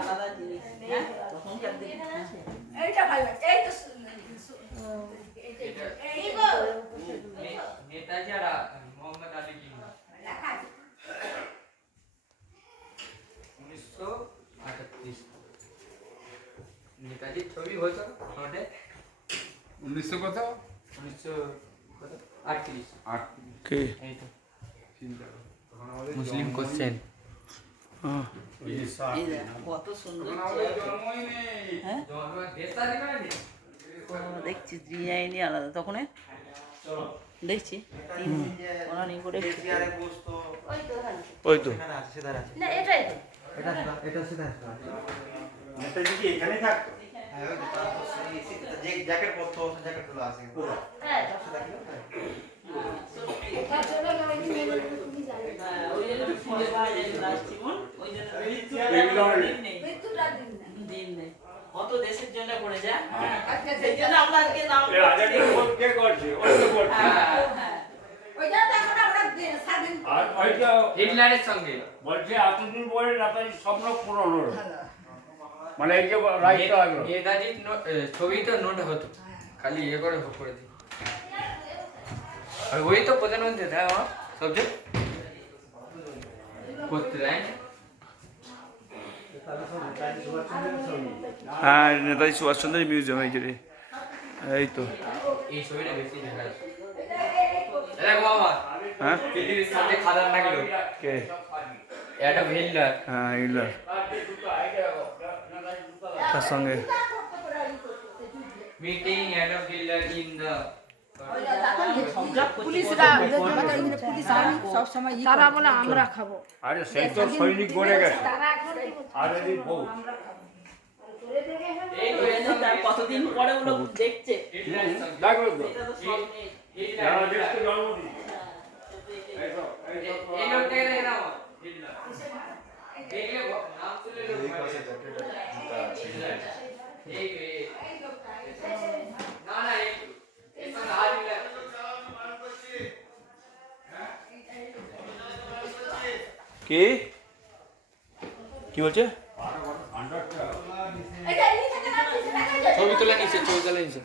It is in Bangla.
আলাদা জিনিস। হ্যাঁ তখনকার দিনে এইটা ভালো লাগছে এই তো নেতাজি আর মোহাম্মদ আলী জিন্না 1938 নেতাজির ছবি হতো ওটা 1900 কত 1938 কে এই তো চিন্তা করো। তখন আমাদের মুসলিম কোশ্চেন এই দেখো কত সুন্দর তখন আমাদের জন্মই নেই। হ্যাঁ নেতাজি মানে দেখছি ডিজাইনই আলাদা তখন দেখছি ওরা নিয়ে করে ওই তো না এটাই তো নেতাজি কি এখানেই থাকতো যে জ্যাকেট পরতো জ্যাকেট গুলো আছে হ্যাঁ ওই জন্য খুঁজে পাওয়া যায় লাস্টিমন ওই জন্য মৃত্যুটা দিন না দিন নেই কত দেশের জন্য করে যায় সেই জন্য আমরা আজকে নাম এ আজাদি কে করছে ওই তো করছে হ্যাঁ ওইটা তো এখন আমরা স্বাধীন আর ওইটা হিটলারের সঙ্গে বলছে এতদিন পরে নেতাজির স্বপ্ন পূরণ হলো মানে এই যে রাইটটা হলো নেতাজির ছবি তো নোট হতো খালি ইয়ে করে করে দিই আর ওই তো প্রধানমন্ত্রী তাই আমার সবচেয়ে করতে দেয় হ্যাঁ নেতাজি সুভাষচন্দ্রের মিউজিয়াম এই যে রে। এই তো এই ছবিটা বেশি দেখা যায় দেখো বাবা হ্যাঁ পৃথিবীর সবচেয়ে খাতারনাক লোক কে অ্যাডলফ হিটলার হ্যাঁ এগুলো তার সঙ্গে meeting Adolf Hitler in the পুলিশরা সব সময় তারা বলে আমরা খাবো আরে সেই তো সৈনিক গড়ে গেছে আর এই বউ তার কতদিন পরে ওগুলো দেখছে দেখো তো এটা তো সব নেই যারা দেশকে জন্ম দিয়েছে এই লোকটাকে দেখে নাও হিটলার দেখলে নাম শুনলে লোক এই না না এই সঙ্গে হাত মিলা কি কি বলছে এটা এই থেকে না ছবি তুলে নিছে